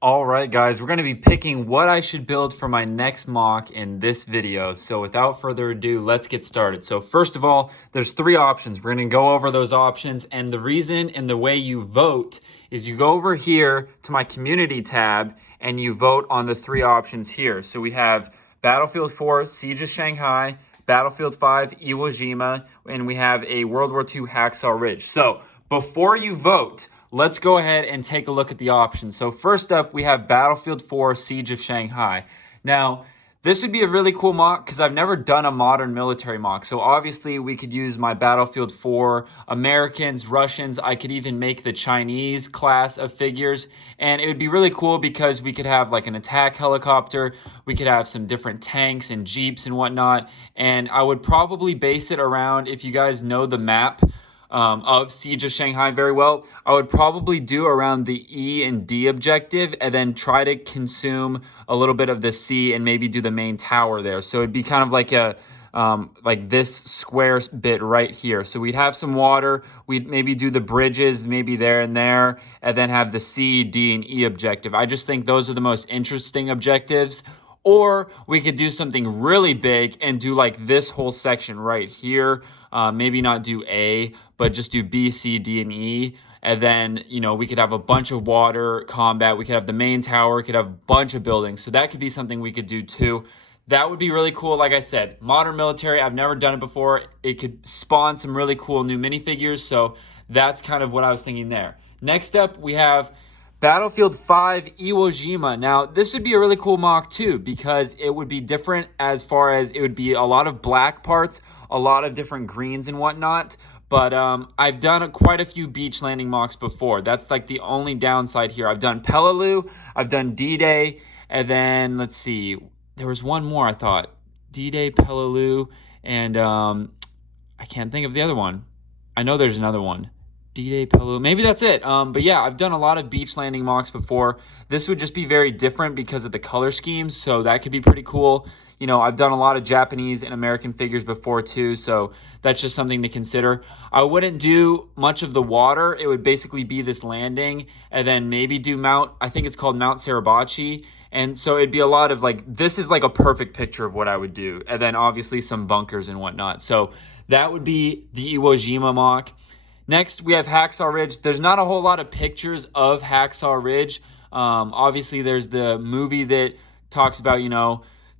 All right, guys, we're going to be picking what I should build for my next mock in this video. So without further ado, let's get started. So first of all, there's three options. We're going to go over those options. And the reason and the way you vote is you go over here to my community tab and you vote on the three options here. So we have Battlefield 4, Siege of Shanghai, Battlefield 5, Iwo Jima, and we have a World War II Hacksaw Ridge. So before you vote, let's go ahead and take a look at the options. So first up, we have Battlefield 4 Siege of Shanghai. Now, this would be a really cool mock because I've never done a modern military mock. So obviously we could use my Battlefield 4 Americans, Russians. I could even make the Chinese class of figures. And it would be really cool because we could have like an attack helicopter. We could have some different tanks and jeeps and whatnot. And I would probably base it around, if you guys know the map, of Siege of Shanghai very well, I would probably do around the E and D objective and then try to consume a little bit of the C and maybe do the main tower there. So it'd be kind of like a like this square bit right here. So we'd have some water, we'd maybe do the bridges maybe there and there, and then have the C, D, and E objective. I just think those are the most interesting objectives. Or we could do something really big and do like this whole section right here. Maybe not do A, but just do B, C, D, and E. And then, we could have a bunch of water combat. We could have the main tower. We could have a bunch of buildings. So that could be something we could do too. That would be really cool. Like I said, modern military, I've never done it before. It could spawn some really cool new minifigures. So that's kind of what I was thinking there. Next up, we have Battlefield 5 Iwo Jima. Now, this would be a really cool mock too because it would be different as far as it would be a lot of black parts, a lot of different greens and whatnot. But I've done quite a few beach landing mocks before. That's like the only downside here. I've done Peleliu, I've done D-Day, and then let's see. There was one more I thought. D-Day, Peleliu, and I can't think of the other one. I know there's another one. D-Day, Peleliu. Maybe that's it. But yeah, I've done a lot of beach landing mocks before. This would just be very different because of the color schemes, so that could be pretty cool. I've done a lot of Japanese and American figures before too, so that's just something to consider. I wouldn't do much of the water. It would basically be this landing, and then maybe do I think it's called Mount Suribachi. And so it'd be a lot of like, this is like a perfect picture of what I would do. And then obviously some bunkers and whatnot. So that would be the Iwo Jima mock. Next, we have Hacksaw Ridge. There's not a whole lot of pictures of Hacksaw Ridge. Obviously, there's the movie that talks about,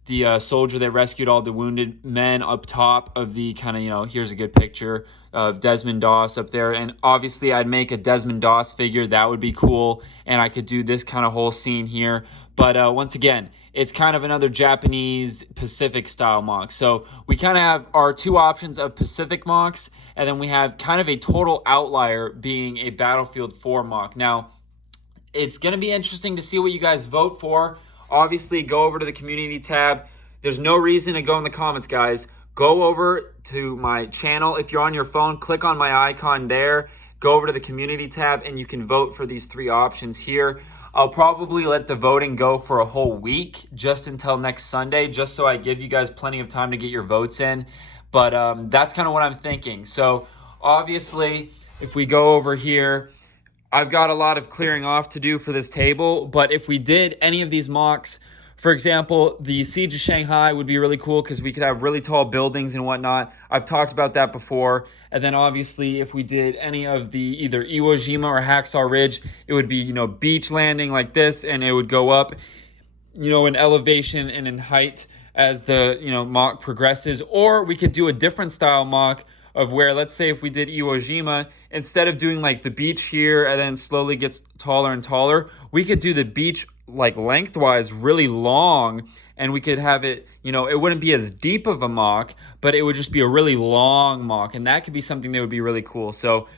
the soldier that rescued all the wounded men up top of the kind of, here's a good picture of Desmond Doss up there. And obviously, I'd make a Desmond Doss figure. That would be cool. And I could do this kind of whole scene here. But once again, it's kind of another Japanese Pacific style mock. So we kind of have our two options of Pacific mocks, and then we have kind of a total outlier being a Battlefield 4 mock. Now, it's going to be interesting to see what you guys vote for. Obviously, go over to the community tab. There's no reason to go in the comments, guys. Go over to my channel. If you're on your phone, click on my icon there. Go over to the community tab, and you can vote for these three options here. I'll probably let the voting go for a whole week, just until next Sunday, just so I give you guys plenty of time to get your votes in. But that's kind of what I'm thinking. So obviously, if we go over here, I've got a lot of clearing off to do for this table. But if we did any of these mocks, for example, the Siege of Shanghai would be really cool because we could have really tall buildings and whatnot. I've talked about that before. And then obviously, if we did any of the either Iwo Jima or Hacksaw Ridge, it would be, beach landing like this, and it would go up, in elevation and in height as the, mock progresses. Or we could do a different style mock of where, let's say if we did Iwo Jima, instead of doing like the beach here and then slowly gets taller and taller, we could do the beach like lengthwise really long, and we could have it, it wouldn't be as deep of a mock, but it would just be a really long mock, and that could be something that would be really cool. So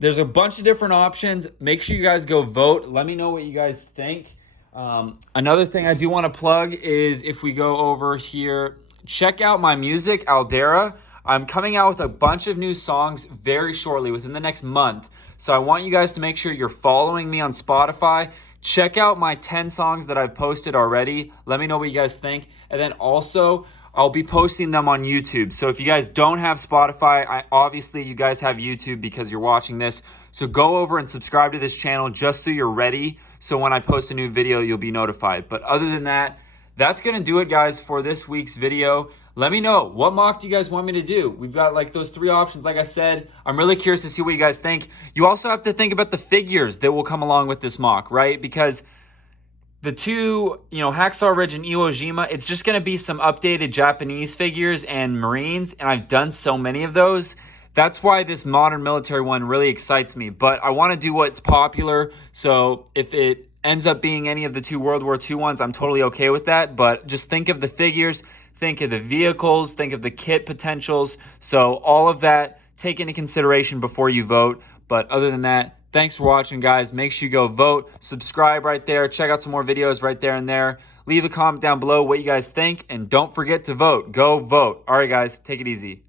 there's a bunch of different options. Make sure you guys go vote. Let me know what you guys think. Another thing I do want to plug is if we go over here, check out my music, Aldera. I'm coming out with a bunch of new songs very shortly, within the next month. So I want you guys to make sure you're following me on Spotify. Check out my 10 songs that I've posted already. Let me know what you guys think. And then also, I'll be posting them on YouTube. So if you guys don't have Spotify, obviously you guys have YouTube because you're watching this. So go over and subscribe to this channel just so you're ready. So when I post a new video, you'll be notified. But other than that, that's going to do it, guys, for this week's video. Let me know, what mock do you guys want me to do? We've got like those 3 options, like I said. I'm really curious to see what you guys think. You also have to think about the figures that will come along with this mock, right? Because the 2, Hacksaw Ridge and Iwo Jima, it's just going to be some updated Japanese figures and Marines, and I've done so many of those. That's why this modern military one really excites me. But I want to do what's popular, so if it ends up being any of the 2 World War II ones, I'm totally okay with that. But just think of the figures, think of the vehicles, think of the kit potentials. So all of that, take into consideration before you vote. But other than that, thanks for watching, guys. Make sure you go vote, subscribe right there, check out some more videos right there and there. Leave a comment down below what you guys think, and don't forget to vote. Go vote. All right, guys, take it easy.